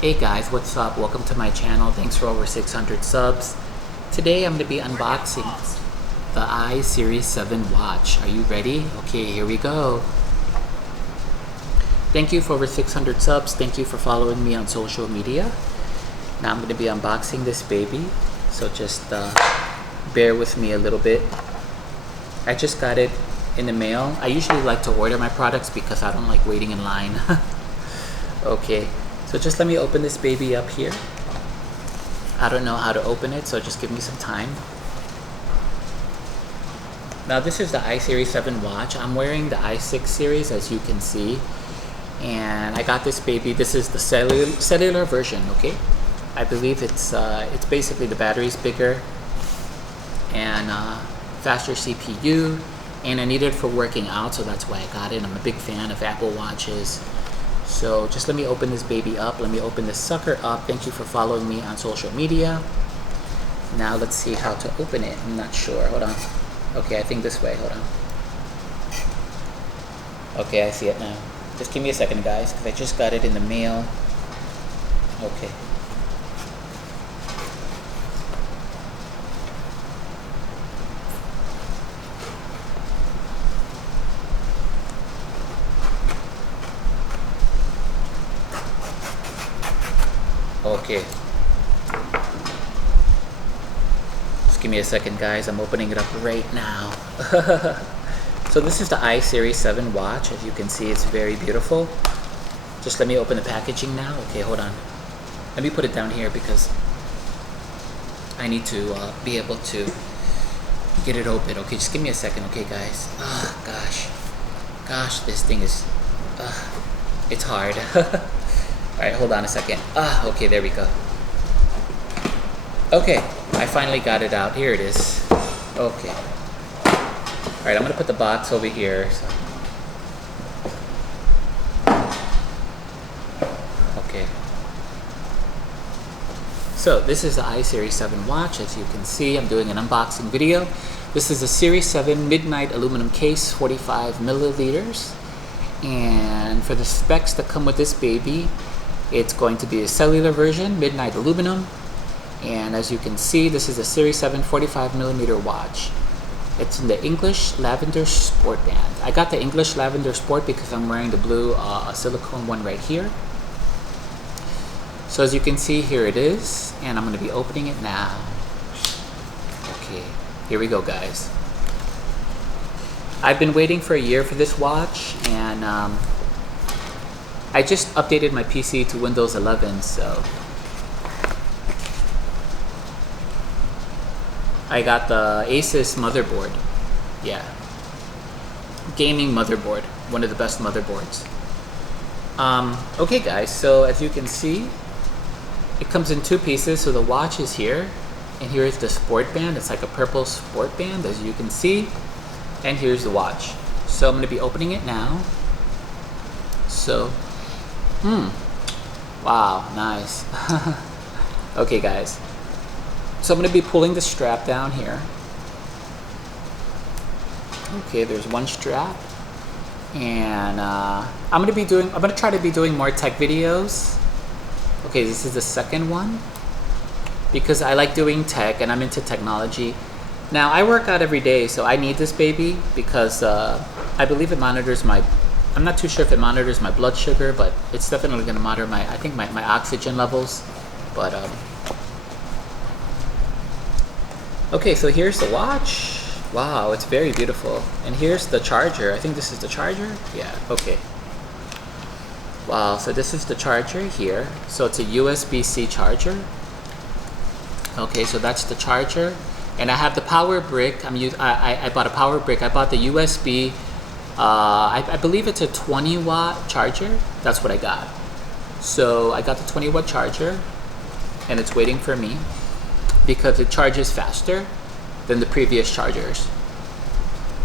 Hey guys, what's up? Welcome to my channel. Thanks for over 600 subs. Today I'm going to be unboxing the iSeries 7 watch. Are you ready? Okay, here we go. Thank you for over 600 subs. Thank you for following me on social media. Now I'm going to be unboxing this baby. So just bear with me a little bit. I just got it in the mail. I usually like to order my products because I don't like waiting in line. Okay. So just let me open this baby up here. I don't know how to open it, so just give me some time. Now this is the iSeries 7 watch. I'm wearing the i6 series, as you can see. And I got this baby. This is the cellular version, okay? I believe it's basically the battery's bigger and faster CPU. And I need it for working out, so that's why I got it. I'm a big fan of Apple Watches. So just let me open this baby up. Let me open this sucker up. Thank you for following me on social media. Now let's see how to open it. I'm not sure. Hold on. Okay, I think this way. Hold on. Okay, I see it now. Just give me a second, guys, because I just got it in the mail. Okay. Okay. Just give me a second, guys. I'm opening it up right now. So this is the iSeries 7 watch. As you can see, it's very beautiful. Just let me open the packaging now. Okay, hold on. Let me put it down here because I need to be able to get it open. Okay, just give me a second, okay, guys? Oh, gosh. Gosh, this thing is... it's hard. Alright, hold on a second. Okay, there we go. Okay, I finally got it out. Here it is. Okay. Alright, I'm going to put the box over here. Okay. So, this is the iSeries 7 watch. As you can see, I'm doing an unboxing video. This is a Series 7 Midnight aluminum case, 45 milliliters. And for the specs that come with this baby, it's going to be a cellular version, Midnight aluminum. And as you can see, this is a Series 7 45mm watch. It's in the English Lavender Sport band. I got the English Lavender Sport because I'm wearing the blue silicone one right here. So as you can see, here it is. And I'm going to be opening it now. Okay, here we go, guys. I've been waiting for a year for this watch, and I just updated my PC to Windows 11, so I got the Asus motherboard. Yeah, gaming motherboard, one of the best motherboards. Okay, guys, so as you can see, it comes in two pieces. So the watch is here, and here's the sport band. It's like a purple sport band, as you can see, and here's the watch. So I'm going to be opening it now. So wow, nice. Okay, guys. So I'm going to be pulling the strap down here. Okay, there's one strap. And I'm going to try to be doing more tech videos. Okay, this is the second one. Because I like doing tech and I'm into technology. Now, I work out every day, so I need this baby because I believe it monitors my... I'm not too sure if it monitors my blood sugar, but it's definitely going to monitor my oxygen levels. But okay, so here's the watch. Wow, it's very beautiful. And here's the charger. I think this is the charger. Yeah, okay. Wow, so this is the charger here. So it's a USB-C charger. Okay, so that's the charger. And I have the power brick. I bought a power brick. I bought the USB. I believe it's a 20-watt charger. That's what I got. So I got the 20-watt charger, and it's waiting for me because it charges faster than the previous chargers.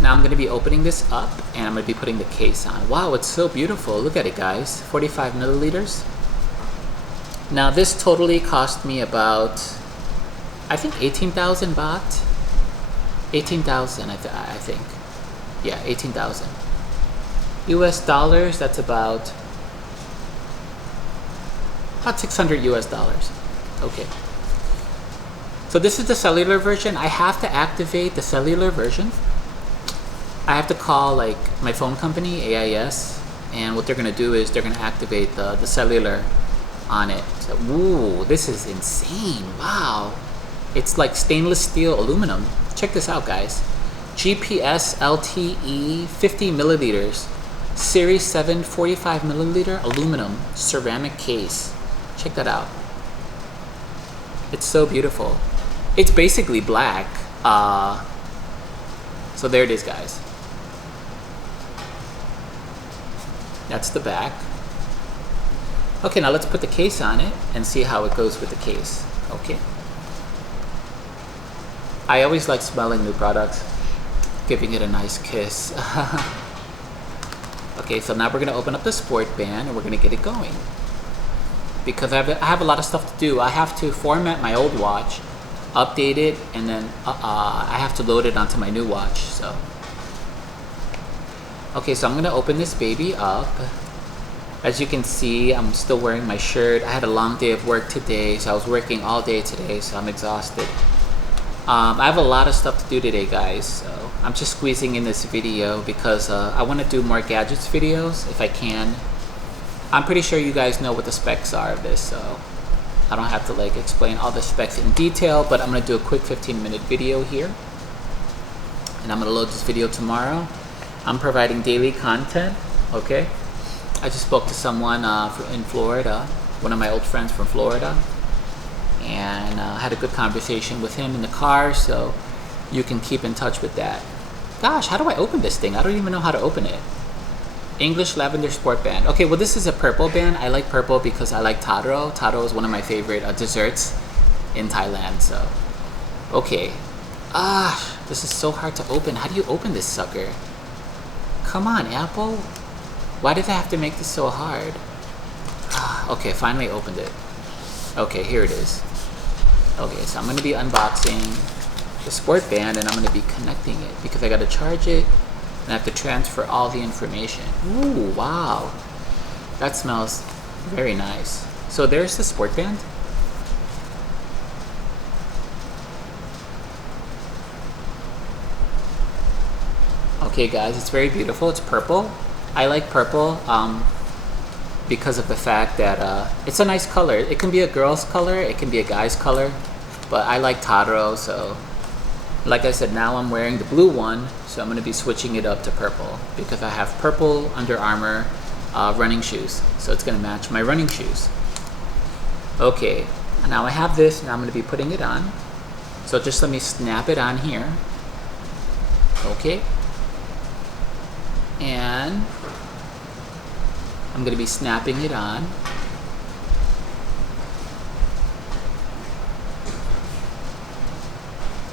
Now I'm going to be opening this up, and I'm going to be putting the case on. Wow, it's so beautiful. Look at it, guys. 45 milliliters. Now this totally cost me about, I think, 18,000 baht. 18,000, I think. Yeah, 18,000. US dollars, that's about About 600 US dollars. Okay. So this is the cellular version. I have to activate the cellular version. I have to call like my phone company, AIS, and what they're gonna do is they're gonna activate the cellular on it. So, ooh, this is insane. Wow. It's like stainless steel aluminum. Check this out, guys. GPS LTE 50 milliliters. Series 7 45 milliliter aluminum ceramic case. Check that out. It's so beautiful. It's basically black. So there it is, guys. That's the back. Okay, now let's put the case on it and see how it goes with the case. Okay. I always like smelling new products, giving it a nice kiss. Okay, so now we're gonna open up the sport band and we're gonna get it going. Because I have a lot of stuff to do. I have to format my old watch, update it, and then I have to load it onto my new watch. So, okay, so I'm gonna open this baby up. As you can see, I'm still wearing my shirt. I had a long day of work today, so I was working all day today, so I'm exhausted. I have a lot of stuff to do today, guys, so I'm just squeezing in this video because I want to do more gadgets videos if I can. I'm pretty sure you guys know what the specs are of this, so I don't have to like explain all the specs in detail, but I'm going to do a quick 15-minute video here. And I'm going to load this video tomorrow. I'm providing daily content, okay? I just spoke to someone in Florida, one of my old friends from Florida, and had a good conversation with him in the car, so you can keep in touch with that. Gosh, how do I open this thing? I don't even know how to open it. English Lavender Sport Band. Okay, well this is a purple band. I like purple because I like taro. Taro is one of my favorite desserts in Thailand, so. Okay. This is so hard to open. How do you open this sucker? Come on, Apple. Why did they have to make this so hard? Okay, finally opened it. Okay, here it is. Okay, so I'm going to be unboxing the sport band and I'm going to be connecting it because I got to charge it and I have to transfer all the information. Ooh, wow. That smells very nice. So there's the sport band. Okay guys, it's very beautiful. It's purple. I like purple because of the fact that it's a nice color. It can be a girl's color, it can be a guy's color, but I like taro, so like I said, now I'm wearing the blue one, so I'm going to be switching it up to purple because I have purple Under Armour running shoes, so it's going to match my running shoes. Okay, now I have this, now I'm going to be putting it on, so just let me snap it on here. Okay, and I'm going to be snapping it on.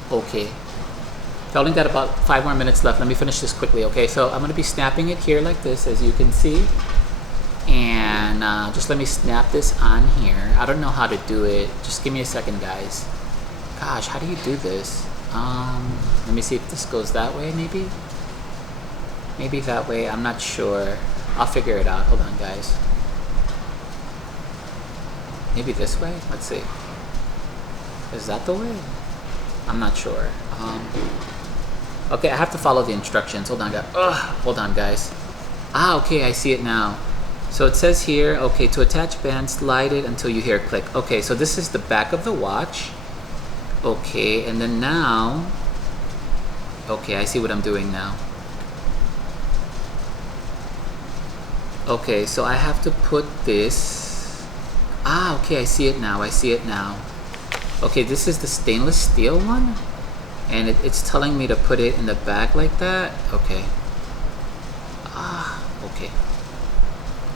Okay. I only got about 5 more minutes left. Let me finish this quickly, okay? So I'm going to be snapping it here like this, as you can see. And just let me snap this on here. I don't know how to do it. Just give me a second, guys. Gosh, how do you do this? Let me see if this goes that way, maybe? Maybe that way. I'm not sure. I'll figure it out. Hold on, guys. Maybe this way? Let's see. Is that the way? I'm not sure. Okay, I have to follow the instructions. Hold on, guys. Hold on, guys. Okay, I see it now. So it says here, okay, to attach band, slide it until you hear a click. Okay, so this is the back of the watch. Okay, and then now, okay, I see what I'm doing now. Okay, so I have to put this. Okay, I see it now. I see it now. Okay, this is the stainless steel one, and it's telling me to put it in the back like that. Okay. Okay.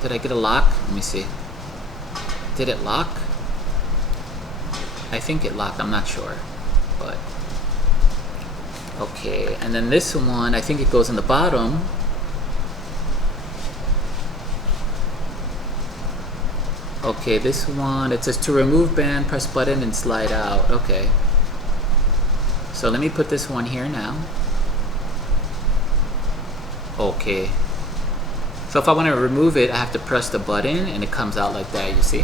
Did I get a lock? Let me see. Did it lock? I think it locked. I'm not sure, but okay. And then this one, I think it goes in the bottom. Okay, this one, it says to remove band, press button and slide out. Okay. So let me put this one here now. Okay. So if I want to remove it, I have to press the button and it comes out like that, you see?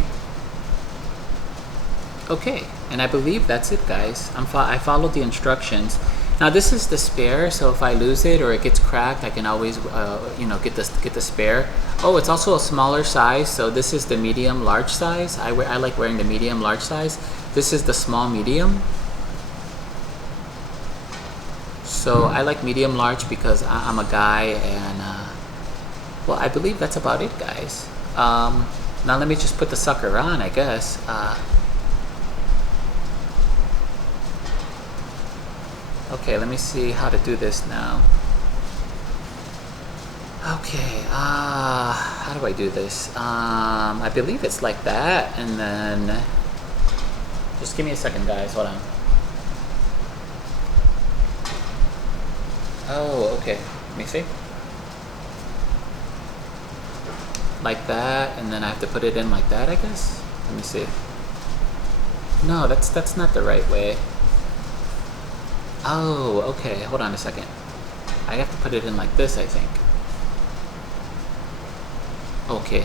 Okay, and I believe that's it, guys. I followed the instructions. Now this is the spare, so if I lose it or it gets cracked, I can always you know, get the spare. Oh, it's also a smaller size, so this is the medium large size. I like wearing the medium large size. This is the small medium. So I like medium large because I'm a guy, and well, I believe that's about it, guys. Now let me just put the sucker on, I guess. Okay, let me see how to do this now. Okay, how do I do this? I believe it's like that, and then just give me a second, guys. Hold on. Oh, okay. Let me see. Like that, and then I have to put it in like that, I guess. Let me see. No, that's not the right way. Oh, okay. Hold on a second. I have to put it in like this, I think. Okay.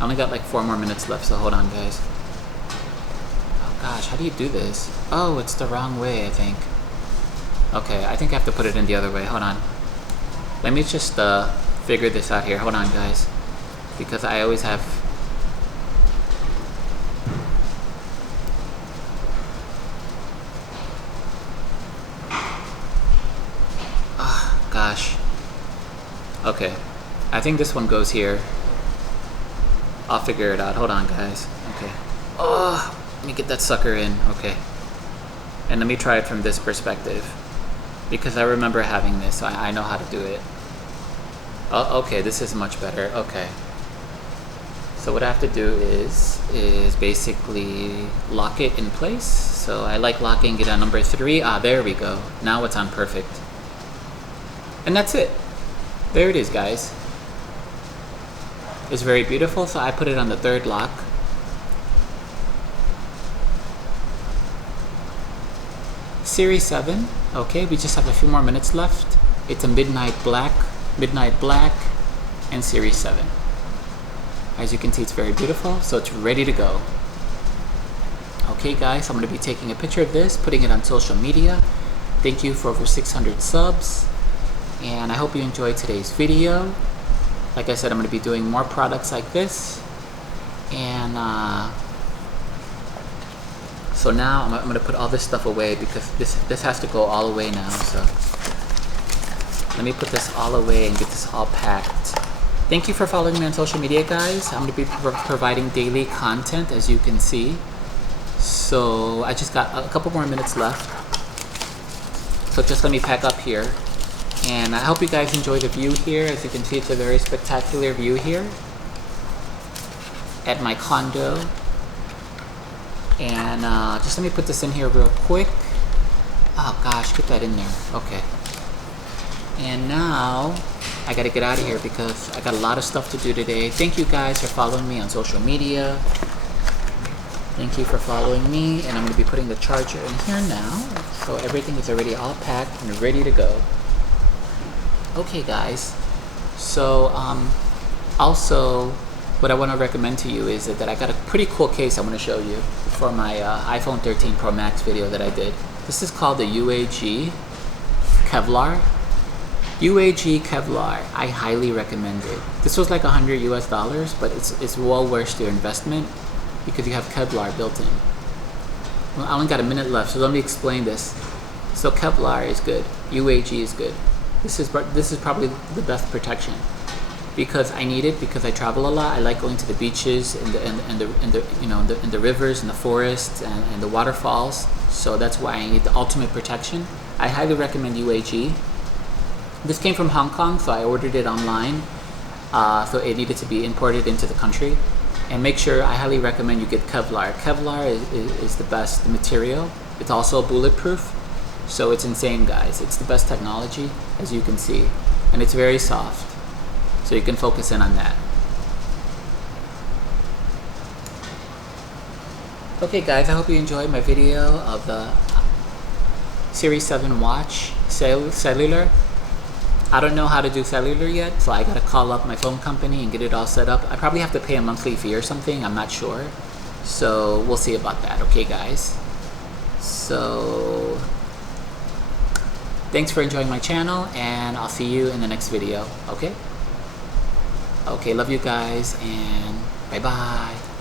I only got like 4 more minutes left, so hold on, guys. Oh gosh, how do you do this? Oh, it's the wrong way, I think. Okay, I think I have to put it in the other way. Hold on. Let me just figure this out here. Hold on, guys. Because I always have... Oh, gosh. Okay. I think this one goes here. I'll figure it out. Hold on, guys. Okay. Oh, let me get that sucker in. Okay. And let me try it from this perspective. Because I remember having this, so I know how to do it. Oh, okay, this is much better. Okay. So what I have to do is basically lock it in place. So I like locking it on number 3. Ah, there we go. Now it's on perfect. And that's it. There it is, guys. It's very beautiful, so I put it on the 3rd lock. Series 7. Okay, we just have a few more minutes left. It's a midnight black, and Series 7. As you can see, it's very beautiful, so it's ready to go. Okay, guys, I'm going to be taking a picture of this, putting it on social media. Thank you for over 600 subs, and I hope you enjoyed today's video. Like I said, I'm going to be doing more products like this, and so now I'm going to put all this stuff away because this has to go all away now. So let me put this all away and get this all packed. Thank you for following me on social media, guys. I'm going to be providing daily content, as you can see. So I just got a couple more minutes left. So just let me pack up here. And I hope you guys enjoy the view here. As you can see, it's a very spectacular view here at my condo. And just let me put this in here real quick. Oh gosh, get that in there. Okay. And now I gotta get out of here because I got a lot of stuff to do today. Thank you guys for following me on social media. Thank you for following me. And I'm gonna be putting the charger in here now. So everything is already all packed and ready to go. Okay, guys. So also, what I want to recommend to you is that I got a pretty cool case I want to show you for my iPhone 13 Pro Max video that I did. This is called the UAG Kevlar. UAG Kevlar. I highly recommend it. This was like $100 US, but it's well worth your investment because you have Kevlar built in. Well, I only got a minute left, so let me explain this. So Kevlar is good. UAG is good. This is probably the best protection because I need it because I travel a lot. I like going to the beaches and the rivers and the forests and the waterfalls. So that's why I need the ultimate protection. I highly recommend UAG. This came from Hong Kong, so I ordered it online. So it needed to be imported into the country. And make sure, I highly recommend you get Kevlar. Kevlar is the best material. It's also bulletproof. So it's insane, guys. It's the best technology, as you can see. And it's very soft. So you can focus in on that. Okay, guys, I hope you enjoyed my video of the Series 7 watch, cellular. I don't know how to do cellular yet, so I gotta call up my phone company and get it all set up. I probably have to pay a monthly fee or something, I'm not sure. So we'll see about that, okay guys? So thanks for enjoying my channel, and I'll see you in the next video, okay? Okay, love you guys, and bye-bye.